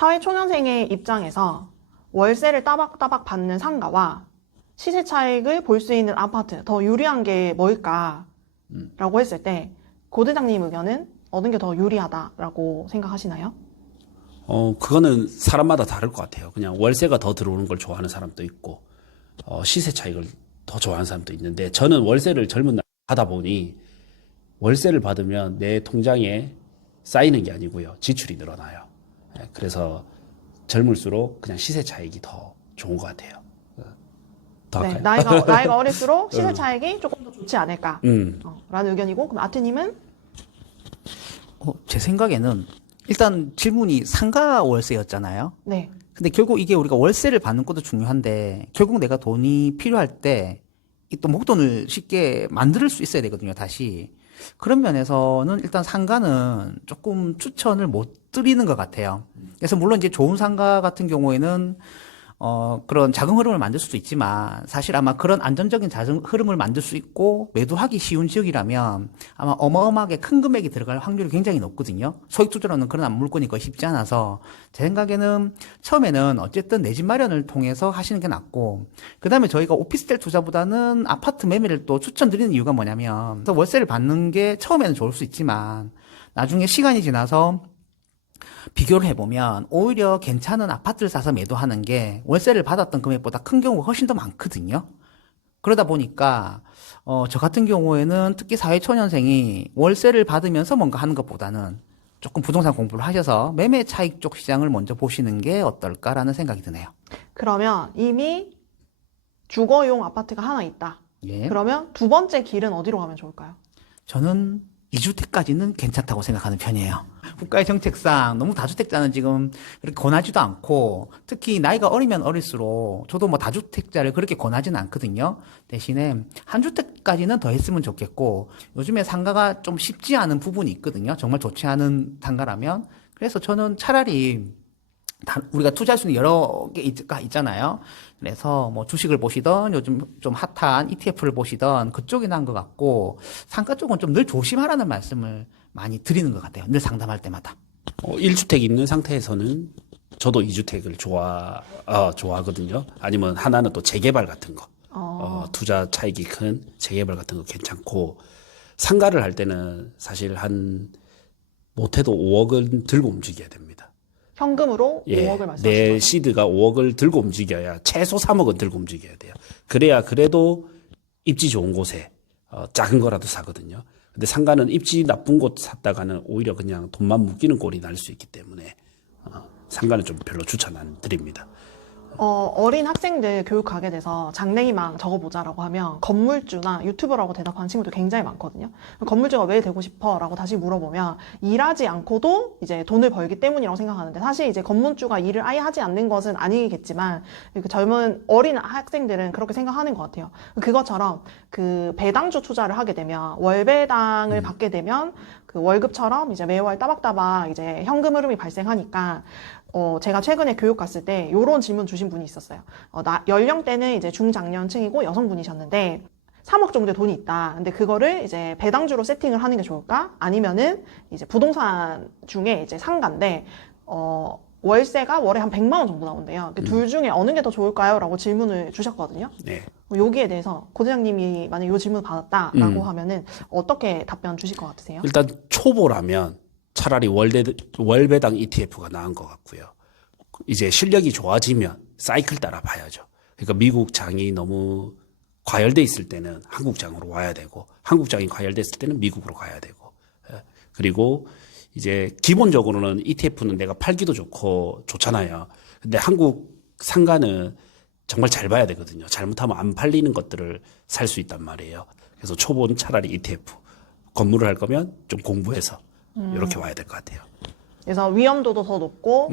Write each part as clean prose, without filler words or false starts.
사회초년생의 입장에서 월세를 따박따박 받는 상가와 시세 차익을 볼 수 있는 아파트, 더 유리한 게 뭘까라고 했을 때 고대장님 의견은 어느 게 더 유리하다라고 생각하시나요? 그거는 사람마다 다를 것 같아요. 그냥 월세가 더 들어오는 걸 좋아하는 사람도 있고, 시세 차익을 더 좋아하는 사람도 있는데, 저는 월세를 젊은 날 하다 보니, 월세를 받으면 내 통장에 쌓이는 게 아니고요. 지출이 늘어나요. 그래서 젊을수록 그냥 시세 차익이 더 좋은 것 같아요. 더 네, 할까요? 나이가 어릴수록 시세 차익이 조금 더 좋지 않을까 라는 의견이고, 그럼 아트님은? 제 생각에는 일단 질문이 상가 월세였잖아요. 네. 근데 결국 이게 우리가 월세를 받는 것도 중요한데 결국 내가 돈이 필요할 때 이 또 목돈을 쉽게 만들 수 있어야 되거든요, 다시. 그런 면에서는 일단 상가는 조금 추천을 못 드리는 것 같아요. 그래서 물론 이제 좋은 상가 같은 경우에는 그런 자금 흐름을 만들 수도 있지만 사실 아마 그런 안정적인 자금 흐름을 만들 수 있고 매도하기 쉬운 지역이라면 아마 어마어마하게 큰 금액이 들어갈 확률이 굉장히 높거든요. 소액 투자로는 그런 물건이 거의 쉽지 않아서 제 생각에는 처음에는 어쨌든 내 집 마련을 통해서 하시는 게 낫고 그다음에 저희가 오피스텔 투자보다는 아파트 매매를 또 추천드리는 이유가 뭐냐면 월세를 받는 게 처음에는 좋을 수 있지만 나중에 시간이 지나서 비교를 해보면 오히려 괜찮은 아파트를 사서 매도하는 게 월세를 받았던 금액보다 큰 경우가 훨씬 더 많거든요. 그러다 보니까 저 같은 경우에는 특히 사회초년생이 월세를 받으면서 뭔가 하는 것보다는 조금 부동산 공부를 하셔서 매매 차익 쪽 시장을 먼저 보시는 게 어떨까라는 생각이 드네요. 그러면 이미 주거용 아파트가 하나 있다. 예. 그러면 두 번째 길은 어디로 가면 좋을까요? 저는 2주택까지는 괜찮다고 생각하는 편이에요. 국가의 정책상 너무 다주택자는 지금 그렇게 권하지도 않고 특히 나이가 어리면 어릴수록 저도 뭐 다주택자를 그렇게 권하지는 않거든요. 대신에 한 주택까지는 더 했으면 좋겠고 요즘에 상가가 좀 쉽지 않은 부분이 있거든요. 정말 좋지 않은 상가라면. 그래서 저는 차라리 우리가 투자할 수 있는 여러 개가 있잖아요. 그래서 뭐 주식을 보시던 요즘 좀 핫한 ETF를 보시던 그쪽이 나은 것 같고 상가 쪽은 좀 늘 조심하라는 말씀을 많이 드리는 것 같아요. 늘 상담할 때마다. 1주택 있는 상태에서는 저도 2주택을 좋아하거든요. 아니면 하나는 또 재개발 같은 거. 투자 차익이 큰 재개발 같은 거 괜찮고 상가를 할 때는 사실 못해도 5억은 들고 움직여야 됩니다. 현금으로 5억을 말씀하시는 내 거죠? 시드가 5억을 들고 움직여야 최소 3억은 들고 움직여야 돼요. 그래야 그래도 입지 좋은 곳에 작은 거라도 사거든요. 근데 상가는 입지 나쁜 곳 샀다가는 오히려 그냥 돈만 묶이는 꼴이 날 수 있기 때문에 상가는 좀 별로 추천 안 드립니다. 어린 학생들 교육 가게 돼서 장래희망 적어보자라고 하면 건물주나 유튜버라고 대답하는 친구들 굉장히 많거든요. 건물주가 왜 되고 싶어? 라고 다시 물어보면 일하지 않고도 이제 돈을 벌기 때문이라고 생각하는데 사실 이제 건물주가 일을 아예 하지 않는 것은 아니겠지만 그 젊은 어린 학생들은 그렇게 생각하는 것 같아요. 그것처럼 그 배당주 투자를 하게 되면 월배당을 받게 되면 그 월급처럼 이제 매월 따박따박 이제 현금 흐름이 발생하니까 제가 최근에 교육 갔을 때 요런 질문 주신 분이 있었어요. 연령대는 이제 중장년층이고 여성분이셨는데 3억 정도의 돈이 있다. 근데 그거를 이제 배당주로 세팅을 하는 게 좋을까? 아니면은 이제 부동산 중에 이제 상가인데 월세가 월에 한 100만 원 정도 나온대요. 둘 중에 어느 게 더 좋을까요? 라고 질문을 주셨거든요. 네. 여기에 대해서 고대장님이 만약 이 질문을 받았다라고 하면은 어떻게 답변 주실 것 같으세요? 일단 초보라면 차라리 월배당 ETF가 나은 것 같고요. 이제 실력이 좋아지면 사이클 따라 봐야죠. 그러니까 미국 장이 너무 과열돼 있을 때는 한국 장으로 와야 되고 한국 장이 과열됐을 때는 미국으로 가야 되고 그리고 이제 기본적으로는 ETF는 내가 팔기도 좋잖아요. 근데 한국 상가는 정말 잘 봐야 되거든요. 잘못하면 안 팔리는 것들을 살 수 있단 말이에요. 그래서 초보는 차라리 ETF. 건물을 할 거면 좀 공부해서 이렇게 와야 될 것 같아요. 그래서 위험도도 더 높고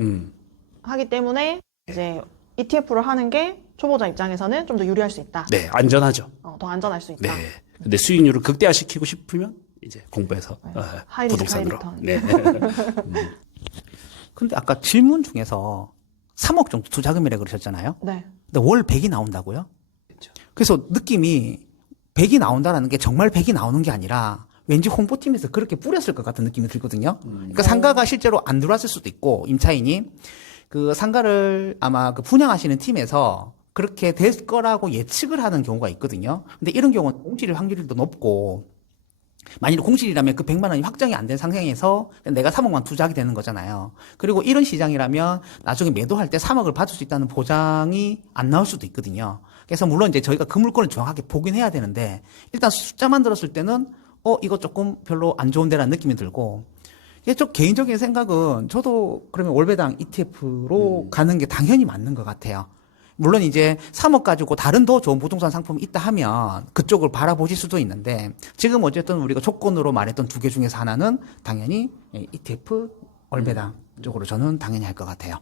하기 때문에 이제 ETF를 하는 게 초보자 입장에서는 좀 더 유리할 수 있다. 네, 안전하죠. 더 안전할 수 있다. 네. 근데 수익률을 극대화시키고 싶으면 이제 공부해서 하이리스크 부동산으로. 하이리턴. 네. 근데 아까 질문 중에서 3억 정도 투자금이라고 그러셨잖아요. 네. 근데 월 100이 나온다고요? 그래서 느낌이 100이 나온다라는 게 정말 100이 나오는 게 아니라 왠지 홍보팀에서 그렇게 뿌렸을 것 같은 느낌이 들거든요. 그러니까 상가가 실제로 안 들어왔을 수도 있고 임차인이 그 상가를 아마 그 분양하시는 팀에서 그렇게 될 거라고 예측을 하는 경우가 있거든요. 근데 이런 경우는 공실 확률이 더 높고, 만일 공실이라면 그 100만 원이 확정이 안 된 상황에서 내가 3억만 투자하게 되는 거잖아요. 그리고 이런 시장이라면 나중에 매도할 때 3억을 받을 수 있다는 보장이 안 나올 수도 있거든요. 그래서 물론 이제 저희가 그 물건을 정확하게 보긴 해야 되는데, 일단 숫자만 들었을 때는 이거 조금 별로 안 좋은데라는 느낌이 들고, 이게 좀 개인적인 생각은 저도 그러면 월배당 ETF로 가는 게 당연히 맞는 것 같아요. 물론 이제 3억 가지고 다른 더 좋은 부동산 상품이 있다 하면 그쪽을 바라보실 수도 있는데, 지금 어쨌든 우리가 조건으로 말했던 두 개 중에서 하나는 당연히 ETF 월배당 쪽으로 저는 당연히 할 것 같아요.